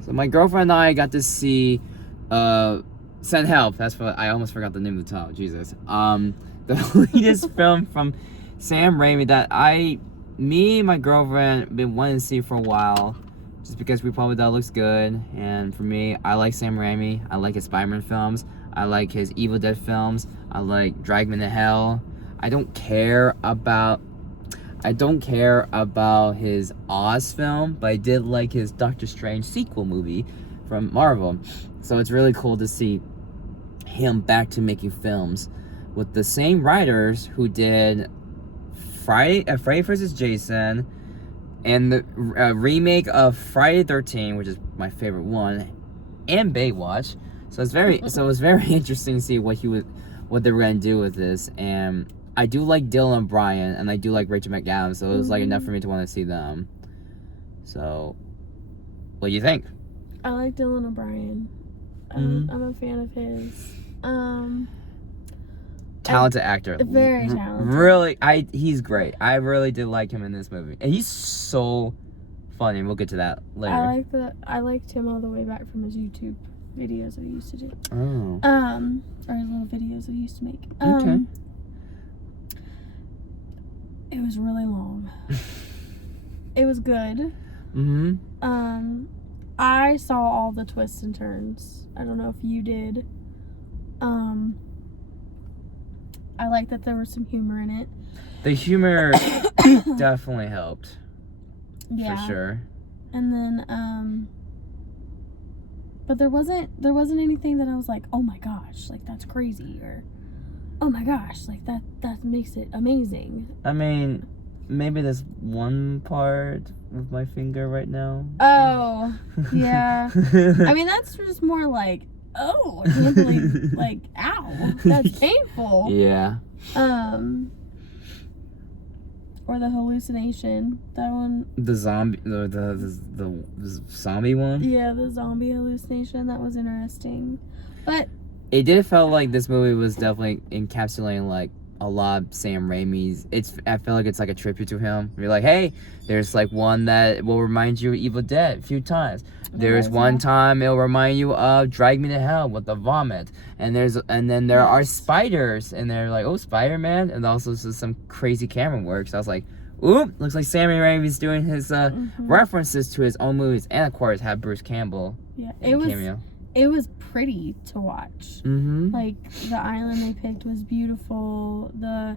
So my girlfriend and I got to see Send Help. That's what I almost forgot the name of the title. Jesus. The latest film from Sam Raimi that me and my girlfriend been wanting to see for a while, just because we probably thought it looks good. And for me, I like Sam Raimi. I like his Spider-Man films. I like his Evil Dead films. I like Drag Me to Hell. I don't care about his Oz film, but I did like his Doctor Strange sequel movie from Marvel. So it's really cool to see him back to making films with the same writers who did Freddy vs. Jason and the remake of Friday the 13th, which is my favorite one, and Baywatch. So it's very interesting to see what they were gonna do with this. And I do like Dylan O'Brien, and I do like Rachel McAdams, so it was like enough for me to want to see them. So, what do you think? I like Dylan O'Brien. I'm a fan of his. Talented actor. Very talented. Really, he's great. I really did like him in this movie, and he's so funny. We'll get to that later. I liked him all the way back from his YouTube videos that he used to do. Oh. Or his little videos that he used to make. Okay. It was really long. It was good. I saw all the twists and turns. I don't know if you did. I like that there was some humor in it. The humor definitely helped. Yeah. For sure. And then, but there wasn't anything that I was like, oh my gosh, like that's crazy, or oh my gosh, like that makes it amazing. I mean, maybe there's one part with my finger right now. Oh, yeah. I mean, that's just more like, oh, I can't believe, like, ow, that's painful. Yeah. Or the hallucination, that one. The zombie, the zombie one. Yeah, the zombie hallucination, that was interesting. But it did feel like this movie was definitely encapsulating like a lot of Sam Raimi's. I feel like it's like a tribute to him. You're like, hey, there's like one that will remind you of Evil Dead a few times. There's one time it'll remind you of Drag Me to Hell with the vomit. And then there are spiders, and they're like, oh, Spider-Man, and also some crazy camera work. So I was like, ooh, looks like Sam Raimi's doing his references to his own movies, and of course have Bruce Campbell. Yeah, cameo. It was pretty to watch. Like, the island they picked was beautiful. The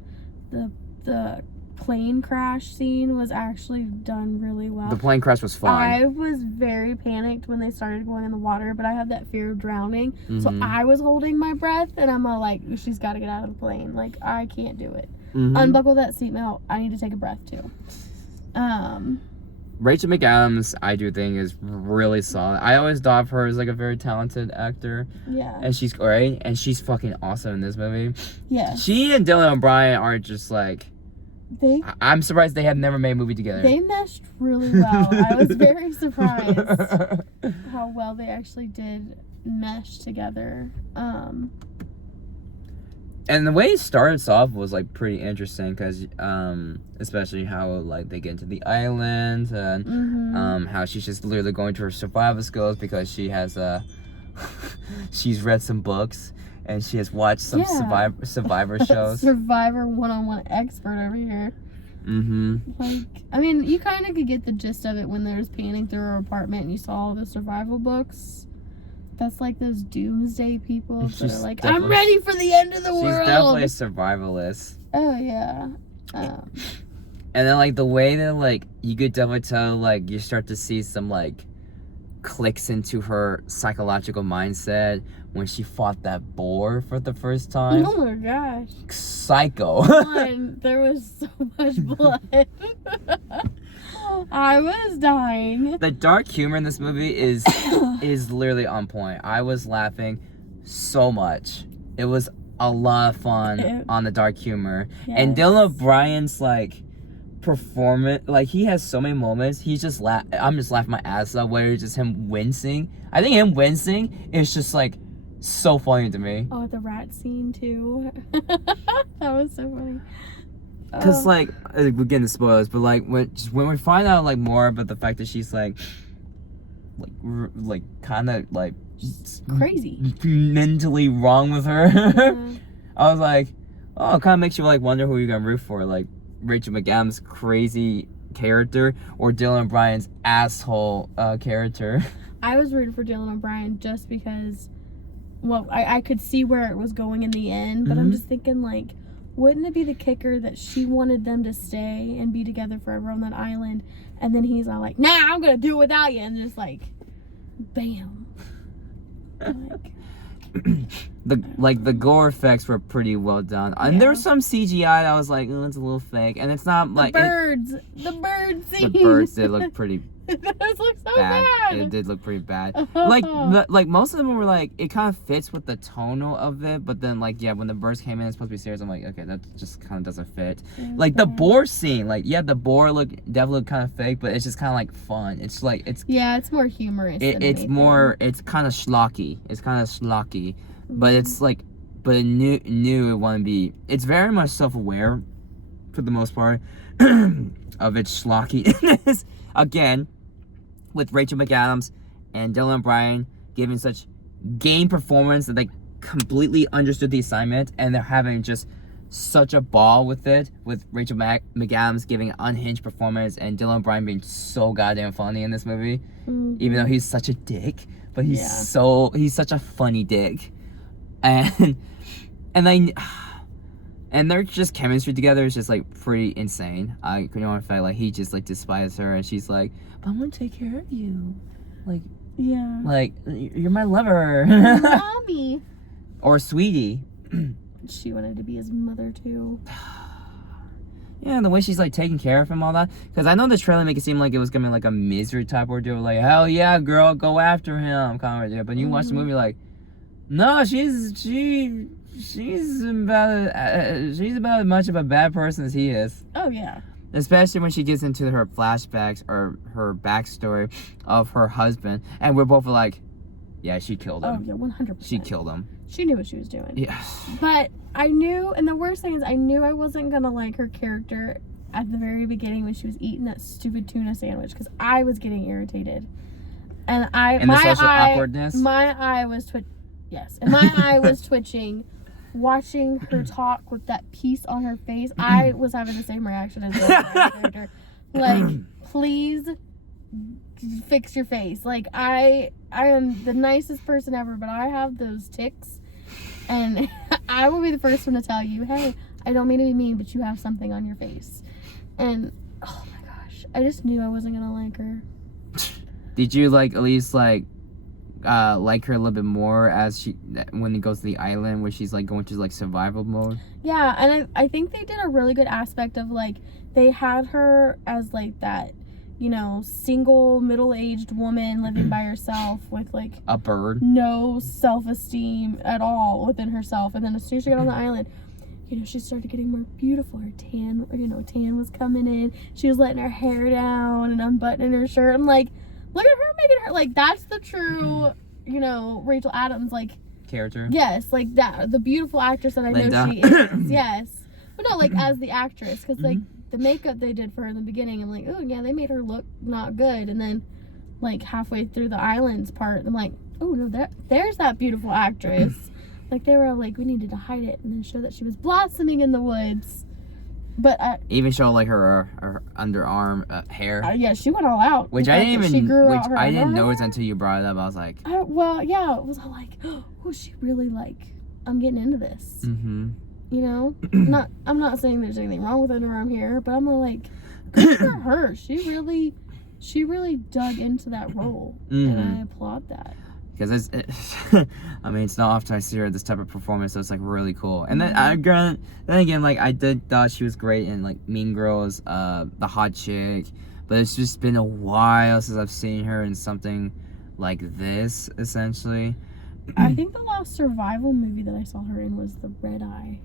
plane crash scene was actually done really well. The plane crash was fun. I was very panicked when they started going in the water, but I have that fear of drowning. So I was holding my breath, and I'm all like, she's got to get out of the plane. Like, I can't do it. Unbuckle that seatbelt. I need to take a breath, too. Rachel McAdams, I do think, is really solid. I always thought of her as like a very talented actor. Yeah. And she's great, and she's fucking awesome in this movie. Yeah. She and Dylan O'Brien are just like, I'm surprised they have never made a movie together. They meshed really well. I was very surprised how well they actually did mesh together. And the way it started off was like pretty interesting, because especially how like they get into the island, and how she's just literally going to her survival skills because she has she's read some books and she has watched some survivor shows. Survivor one-on-one expert over here. Like, I mean, you kind of could get the gist of it when they was panning through her apartment and you saw all the survival books. That's like those doomsday people that are like, I'm ready for the end of the world. She's definitely a survivalist. Oh, yeah. And then, like, the way that, like, you could definitely tell, like, you start to see some, like, clicks into her psychological mindset when she fought that boar for the first time. Oh, my gosh. Psycho. There was so much blood. I was dying. The dark humor in this movie is literally on point. I was laughing so much. It was a lot of fun on the dark humor. Yes. And Dylan O'Brien's like performance, like he has so many moments. He's just I'm just laughing my ass off, where it's just him wincing. I think him wincing is just like so funny to me. Oh, the rat scene too. That was so funny. Cause like we're getting the spoilers, but like when we find out like more about the fact that she's like like kind of like crazy, mentally wrong with her. Yeah. I was like, oh, it kind of makes you like wonder who you're gonna root for, like Rachel McAdams' crazy character or Dylan Bryan's asshole character. I was rooting for Dylan O'Brien just because, well, I could see where it was going in the end, but I'm just thinking, like, wouldn't it be the kicker that she wanted them to stay and be together forever on that island, and then he's all like, nah, I'm gonna do it without you, and just like, bam. Like, the gore effects were pretty well done, and there was some CGI that I was like, oh, it's a little fake, and it's not like the birds scene. The birds did look pretty Those look so bad. It did look pretty bad. Like most of them were like, it kind of fits with the tone of it, but then like, yeah, when the birds came in, it's supposed to be serious. I'm like, okay, that just kind of doesn't fit. Like the boar scene, like the boar definitely looked kind of fake, but it's just kind of like fun. It's like it's more humorous. It's kind of schlocky. It's kind of schlocky, but it's like, but it knew it wouldn't be. It's very much self-aware, for the most part, of its schlockiness. Again, with Rachel McAdams and Dylan Bryan giving such game performance that they completely understood the assignment, and they're having just such a ball with it, with Rachel McAdams giving an unhinged performance and Dylan Bryan being so goddamn funny in this movie, even though he's such a dick, but he's such a funny dick, and their just chemistry together is just like pretty insane. In fact, like he just like despises her, and she's like, "But I'm gonna take care of you, like you're my lover, mommy, or sweetie." She wanted to be his mother too. Yeah, the way she's like taking care of him, all that. Because I know the trailer make it seem like it was gonna be like a misery type ordeal, like hell yeah, girl, go after him, kind of idea. But you watch the movie, like, no, she's about as much of a bad person as he is. Oh yeah. Especially when she gets into her flashbacks or her backstory of her husband, and we're both like, yeah, she killed him. Oh yeah, 100%. She killed him. She knew what she was doing. Yeah. But I knew, and the worst thing is, I knew I wasn't gonna like her character at the very beginning when she was eating that stupid tuna sandwich, because I was getting irritated, and the social awkwardness. My eye was twitching. Watching her talk with that piece on her face, I was having the same reaction as the character. Like, please fix your face. Like, I am the nicest person ever, but I have those tics, and I will be the first one to tell you, hey, I don't mean to be mean, but you have something on your face. And oh my gosh, I just knew I wasn't gonna like her. Did you like at least like her a little bit more when it goes to the island where she's like going to like survival mode? Yeah, and I think they did a really good aspect of like, they had her as like that, you know, single middle-aged woman living by herself with like a bird, no self-esteem at all within herself, and then as soon as she got on the island, you know, she started getting more beautiful. Her tan was coming in. She was letting her hair down and unbuttoning her shirt. I'm like, look at her making her, like, that's the true, you know, Rachel Adams, like, character. Yes, like that, the beautiful actress that I Linda. know she is. Yes. But no, like, as the actress, because, like, the makeup they did for her in the beginning, I'm like, oh, yeah, they made her look not good. And then, like, halfway through the islands part, I'm like, oh, no, there's that beautiful actress. Like, they were all like, we needed to hide it and then show that she was blossoming in the woods. But even show like her underarm hair. Yeah, she went all out. Which I didn't notice until you brought it up. I was like, well, yeah, it was all like, oh, she really like, I'm getting into this. Mm-hmm. You know, I'm not saying there's anything wrong with underarm hair, but I'm like, good for her. She really dug into that role, and I applaud that. Because I mean, it's not often I see her this type of performance, so it's like really cool. And then again, like I thought she was great in like Mean Girls, the hot chick, but it's just been a while since I've seen her in something like this, essentially. I think the last survival movie that I saw her in was The Red Eye.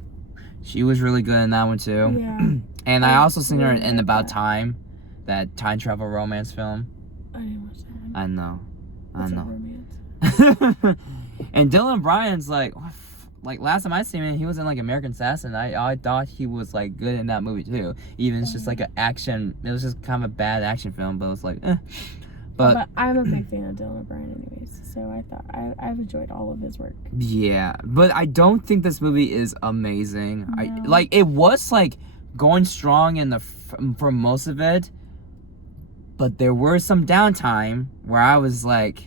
She was really good in that one too. Yeah. And I also seen her in About Time, that time travel romance film. I didn't watch that one. I know. It's a romance. And Dylan Bryan's like last time I seen him, he was in like American Assassin. I thought he was like good in that movie too. Even it's just like an action. It was just kind of a bad action film, but it was like, But I'm a big fan of Dylan O'Brien anyways, so I thought I've enjoyed all of his work. Yeah, but I don't think this movie is amazing. No. It was like going strong for most of it, but there were some downtime where I was like,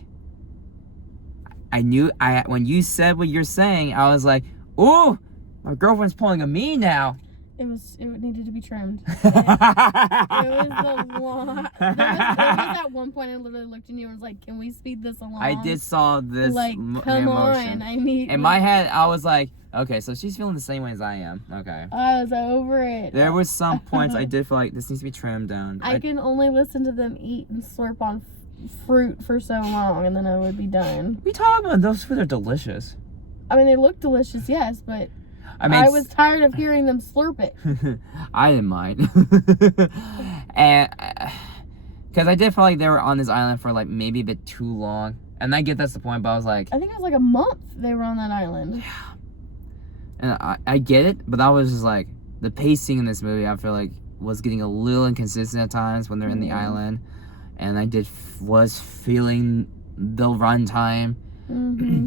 when you said what you're saying, I was like, ooh, my girlfriend's pulling a me now. It needed to be trimmed. It was a lot. There was at one point I literally looked at you and was like, can we speed this along? I did saw this like, come on. I need. In my head, I was like, okay, so she's feeling the same way as I am. Okay. I was over it. There were some points I did feel like this needs to be trimmed down. I can only listen to them eat and slurp on fruit for so long, and then I would be done. We talk about those food are delicious. I mean, they look delicious, yes, but I mean, I was tired of hearing them slurp it. I didn't mind. And because I did feel like they were on this island for like maybe a bit too long, and I get that's the point, but I was like, I think it was like a month they were on that island. And I get it, but I was just like, the pacing in this movie I feel like was getting a little inconsistent at times when they're in the island, and I was feeling the runtime.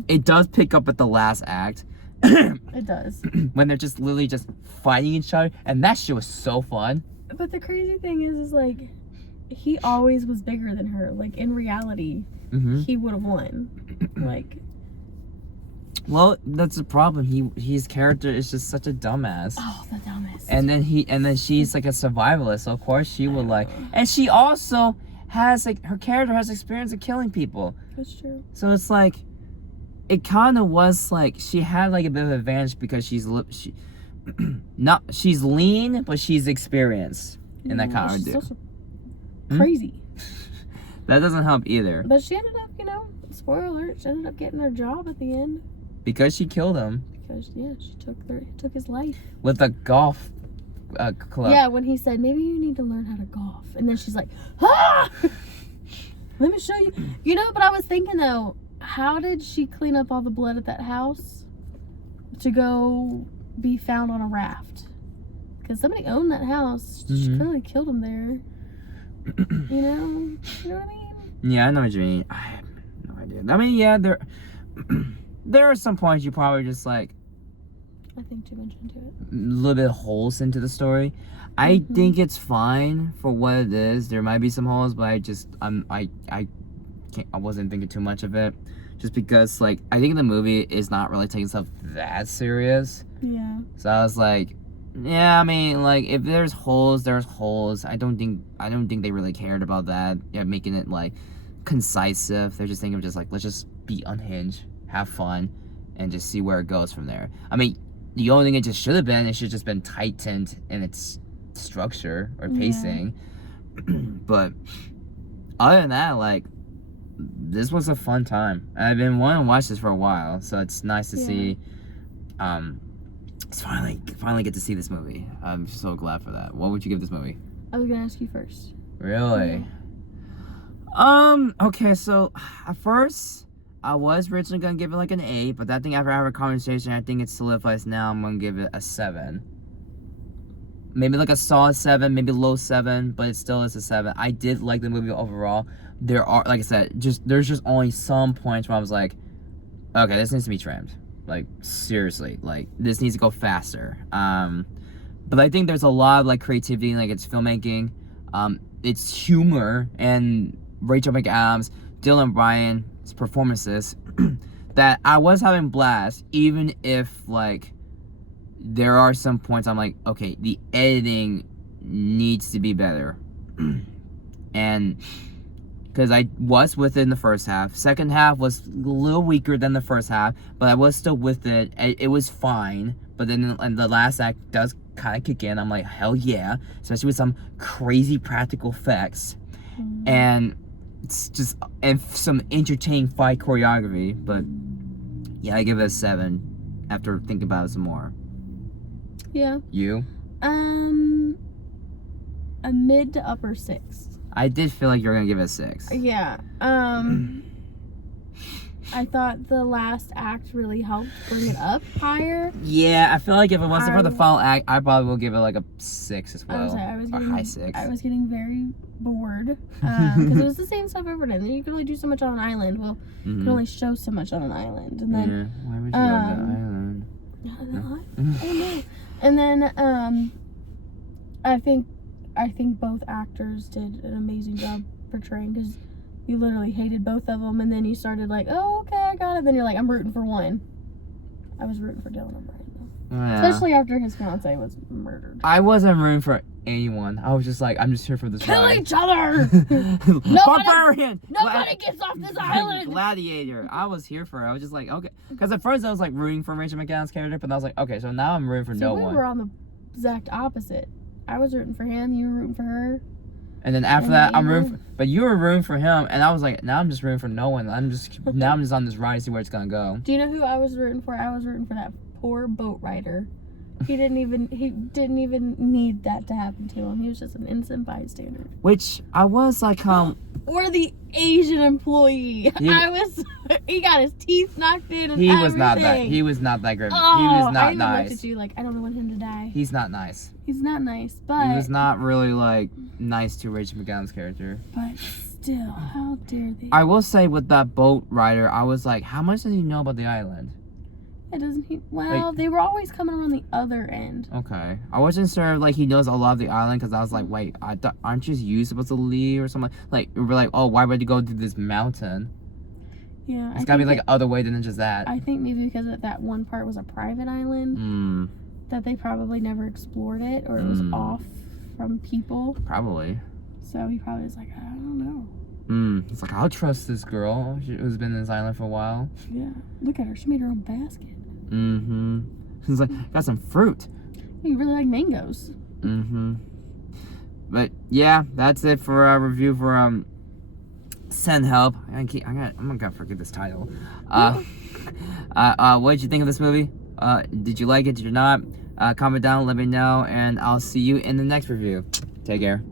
It does pick up at the last act. It does. When they're just literally just fighting each other, and that shit was so fun. But the crazy thing is like, he always was bigger than her. Like, in reality, he would have won. Like, well, that's the problem. His character is just such a dumbass. Oh, the dumbest. And then she's like a survivalist, so of course she would like, and she also has like, her character has experience of killing people. That's true. So it's like, it kind of was like she had like a bit of advantage because she's lean, but she's experienced in that kind of she's deal. So crazy. That doesn't help either. But she ended up, spoiler alert, she ended up getting her job at the end. Because she killed him. Because she took his life with a golf club. Yeah, when he said maybe you need to learn how to golf, and then she's like, ah, let me show you. But I was thinking though, how did she clean up all the blood at that house to go be found on a raft? Because somebody owned that house. She clearly killed him there. You know what I mean? Yeah, I know what you mean. I have no idea. I mean, yeah, there are some points you probably just like, I think too much into it. A little bit of holes into the story. I think it's fine for what it is. There might be some holes, but I wasn't thinking too much of it, just because like I think the movie is not really taking itself that serious. Yeah. So I was like, yeah, I mean, like if there's holes, there's holes. I don't think they really cared about that. Yeah, making it like concisive. They're just thinking of just like, let's just be unhinged, have fun, and just see where it goes from there. I mean, the only thing it just should have been, it should just been tightened in its structure or pacing. Yeah. But other than that, like, this was a fun time. I've been wanting to watch this for a while, so it's nice to see. It's finally get to see this movie. I'm so glad for that. What would you give this movie? I was gonna ask you first. Really? Yeah. Okay, so at first I was originally gonna give it like an 8, but I think after I have a conversation, I think it solidifies now. I'm gonna give it a 7. Maybe like a solid 7, maybe low 7, but it still is a 7. I did like the movie overall. There are, like I said, there's just only some points where I was like, okay, this needs to be trimmed. Like, seriously, like, this needs to go faster. But I think there's a lot of like creativity in like its filmmaking, its humor, and Rachel McAdams, Dylan Bryan's performances that I was having blast, even if like there are some points I'm like, okay, the editing needs to be better. And because I was with it in the first half. Second half was a little weaker than the first half, but I was still with it. It was fine. But then the last act does kind of kick in. I'm like, hell yeah. Especially with some crazy practical effects. And it's just, and some entertaining fight choreography. But yeah, I give it a 7 after thinking about it some more. Yeah. You? A mid to upper 6. I did feel like you were gonna give it a 6. Yeah. I thought the last act really helped bring it up higher. Yeah, I feel like if it wasn't for the final act, I probably will give it like a 6 as well. High 6. I was getting very bored because it was the same stuff over again. And you could only do so much on an island. Well, you could only show so much on an island, and then why would you love the island? I don't know. And then I think both actors did an amazing job portraying, because you literally hated both of them, and then you started like, oh, okay, I got it. Then you're like, I'm rooting for one. I was rooting for Dylan O'Brien, though. Yeah. Especially after his fiance was murdered. I wasn't rooting for anyone. I was just like, I'm just here for this Kill ride. each other! Barbarian! Nobody gets off this island! Gladiator. I was here for it. I was just like, okay. Because at first I was like rooting for Rachel McAdams' character, but I was like, okay, so now I'm rooting for no one. We were on the exact opposite. I was rooting for him, you were rooting for her. And then after that, I'm rooting for, but you were rooting for him, and I was like, now I'm just rooting for no one. I'm just on this ride to see where it's gonna go. Do you know who I was rooting for? I was rooting for that poor boat rider. He didn't even need that to happen to him. He was just an innocent bystander. Which I was like, or the Asian employee. He got his teeth knocked in and everything. He was not that great. Oh, he was not I nice. Looked at you like, I don't want him to die. He's not nice. He's not nice, but he was not really like nice to Rachel McAdams' character. But still, how dare they? I will say with that boat rider, I was like, how much does he know about the island? It doesn't he? Well, they were always coming around the other end. Okay, I wasn't sure like he knows a lot of the island, because I was like, wait, aren't you supposed to leave or something? Like we're like, oh, why would you go to this mountain? Yeah, it's gotta be like other way than just that. I think maybe because that one part was a private island, that they probably never explored it, or it was off from people. Probably. So he probably was like, I don't know. He's like, I'll trust this girl who's been in this island for a while. Yeah, look at her. She made her own basket. She's like, got some fruit. You really like mangoes. But yeah, that's it for our review for Send Help. I'm gonna forget this title. What did you think of this movie? Did you like it? Did you not? Comment down, let me know, and I'll see you in the next review. Take care.